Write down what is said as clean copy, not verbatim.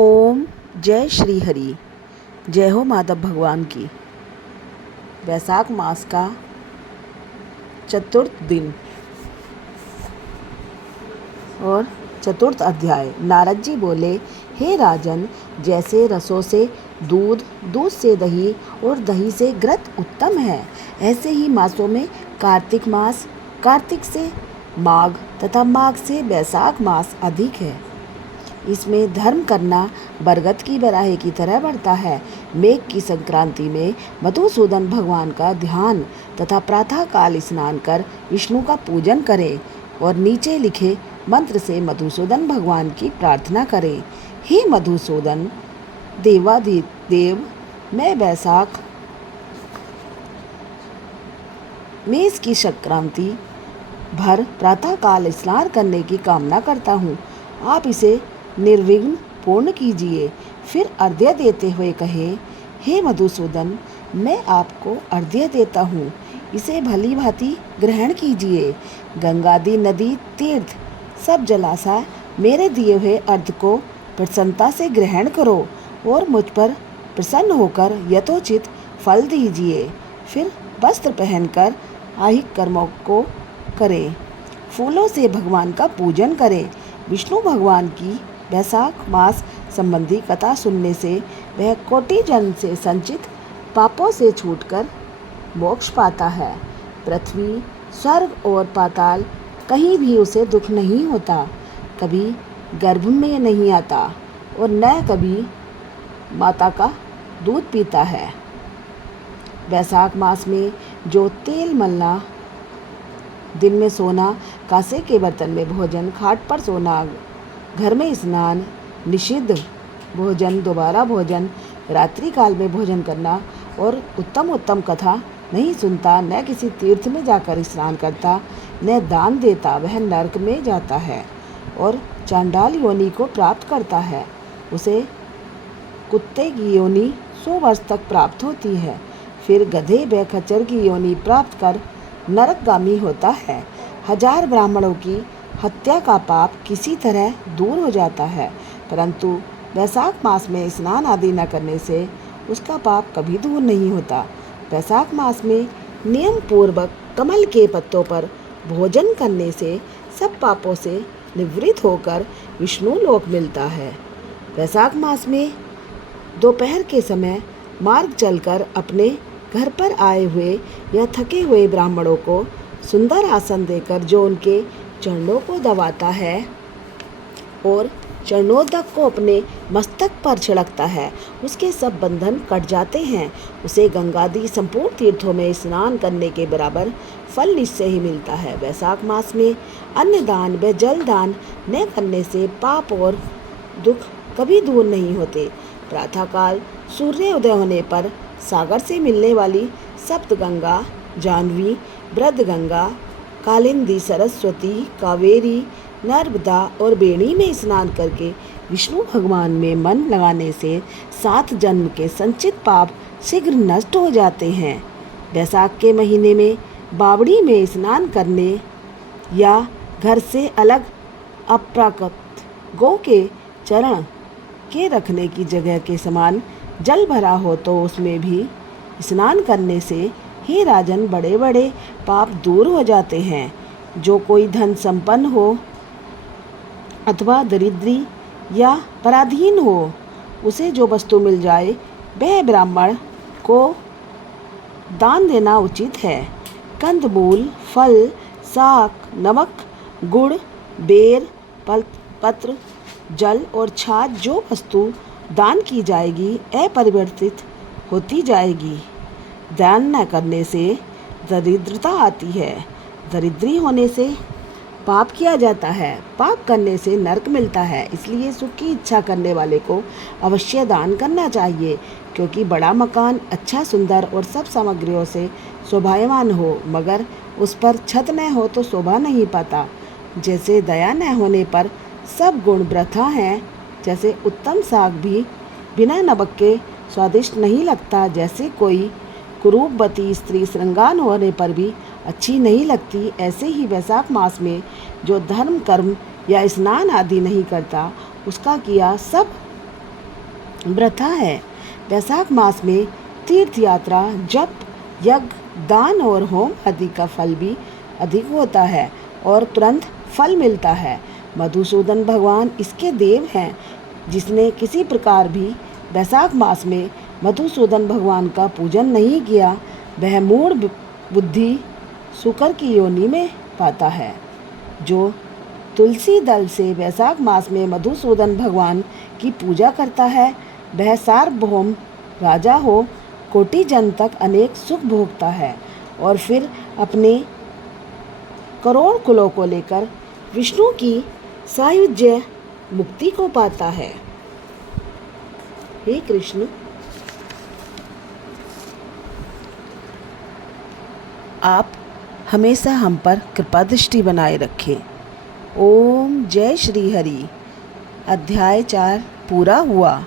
ओम जय श्री हरि। जय हो माधव भगवान की। वैशाख मास का चतुर्थ दिन और चतुर्थ अध्याय। नारद जी बोले, हे राजन, जैसे रसों से दूध, दूध से दही और दही से घृत उत्तम है, ऐसे ही मासों में कार्तिक मास, कार्तिक से माघ तथा माघ से वैशाख मास अधिक है। इसमें धर्म करना बरगद की बराहे की तरह बढ़ता है। मेघ की संक्रांति में मधुसूदन भगवान का ध्यान तथा प्रातः काल स्नान कर विष्णु का पूजन करें और नीचे लिखे मंत्र से मधुसूदन भगवान की प्रार्थना करें। हे मधुसूदन देवाधिदेव, मैं वैशाख मेष की संक्रांति भर प्रातः काल स्नान करने की कामना करता हूँ। आप इसे निर्विघ्न पूर्ण कीजिए। फिर अर्घ्य देते हुए कहे, हे मधुसूदन, मैं आपको अर्घ्य देता हूँ, इसे भली भांति ग्रहण कीजिए। गंगादि नदी तीर्थ सब जलाशय मेरे दिए हुए अर्घ्य को प्रसन्नता से ग्रहण करो और मुझ पर प्रसन्न होकर यथोचित फल दीजिए। फिर वस्त्र पहनकर आहिक कर्मों को करें। फूलों से भगवान का पूजन करें। विष्णु भगवान की वैशाख मास संबंधी कथा सुनने से वह कोटि जन्म से संचित पापों से छूटकर मोक्ष पाता है। पृथ्वी, स्वर्ग और पाताल कहीं भी उसे दुख नहीं होता, कभी गर्भ में नहीं आता और न कभी माता का दूध पीता है। वैशाख मास में जो तेल मलना, दिन में सोना, कांसे के बर्तन में भोजन, खाट पर सोना, घर में स्नान, निषिद्ध भोजन, दोबारा भोजन, रात्रि काल में भोजन करना और उत्तम उत्तम कथा नहीं सुनता, न किसी तीर्थ में जाकर स्नान करता, न दान देता, वह नरक में जाता है और चांडाल योनि को प्राप्त करता है। उसे कुत्ते की योनि 100 वर्ष तक प्राप्त होती है। फिर गधे व खच्चर की योनि प्राप्त कर नरकगामी होता है। 1000 ब्राह्मणों की हत्या का पाप किसी तरह दूर हो जाता है, परंतु वैशाख मास में स्नान आदि न करने से उसका पाप कभी दूर नहीं होता। वैशाख मास में नियम पूर्वक कमल के पत्तों पर भोजन करने से सब पापों से निवृत्त होकर विष्णु लोक मिलता है। वैशाख मास में दोपहर के समय मार्ग चलकर अपने घर पर आए हुए या थके हुए ब्राह्मणों को सुंदर आसन देकर जो उनके चरणों को दबाता है और चरणोदक को अपने मस्तक पर छिड़कता है, उसके सब बंधन कट जाते हैं। उसे गंगादि संपूर्ण तीर्थों में स्नान करने के बराबर फल निश्चय ही मिलता है। वैशाख मास में अन्न दान व जल दान न करने से पाप और दुख कभी दूर नहीं होते। प्रातःकाल सूर्य उदय होने पर सागर से मिलने वाली सप्तगंगा, जाह्नवी, बृहद्गंगा, कालिंदी, सरस्वती, कावेरी, नर्मदा और बेणी में स्नान करके विष्णु भगवान में मन लगाने से 7 जन्म के संचित पाप शीघ्र नष्ट हो जाते हैं। वैशाख के महीने में बावड़ी में स्नान करने या घर से अलग अप्राकृत गौ के चरण के रखने की जगह के समान जल भरा हो तो उसमें भी स्नान करने से हे राजन बड़े बड़े पाप दूर हो जाते हैं। जो कोई धन संपन्न हो अथवा दरिद्री या पराधीन हो, उसे जो वस्तु मिल जाए वह ब्राह्मण को दान देना उचित है। कंदमूल, फल, शाक, नमक, गुड़, बेर, पत्र, जल और छाछ जो वस्तु दान की जाएगी अपरिवर्तित होती जाएगी। दान न करने से दरिद्रता आती है, दरिद्री होने से पाप किया जाता है, पाप करने से नरक मिलता है। इसलिए सुख की इच्छा करने वाले को अवश्य दान करना चाहिए, क्योंकि बड़ा मकान अच्छा सुंदर और सब सामग्रियों से शोभायमान हो, मगर उस पर छत न हो तो शोभा नहीं पाता। जैसे दया न होने पर सब गुण वृथा हैं, जैसे उत्तम साग भी बिना नमक के स्वादिष्ट नहीं लगता, जैसे कोई कुरूपवती स्त्री श्रृंगार होने पर भी अच्छी नहीं लगती, ऐसे ही वैशाख मास में जो धर्म कर्म या स्नान आदि नहीं करता, उसका किया सब प्रथा है। वैशाख मास में तीर्थ यात्रा, जप, यज्ञ, दान और होम आदि का फल भी अधिक होता है और तुरंत फल मिलता है। मधुसूदन भगवान इसके देव हैं। जिसने किसी प्रकार भी वैशाख मास में मधुसूदन भगवान का पूजन नहीं किया, वह मूढ़ बुद्धि शुकर की योनि में पाता है। जो तुलसी दल से वैशाख मास में मधुसूदन भगवान की पूजा करता है, वह सार्वभौम राजा हो कोटि जन तक अनेक सुख भोगता है और फिर अपने करोड़ कुलों को लेकर विष्णु की सायुज्य मुक्ति को पाता है। हे कृष्ण, आप हमेशा हम पर कृपा दृष्टि बनाए रखें। ओम जय श्री हरि। अध्याय 4 पूरा हुआ।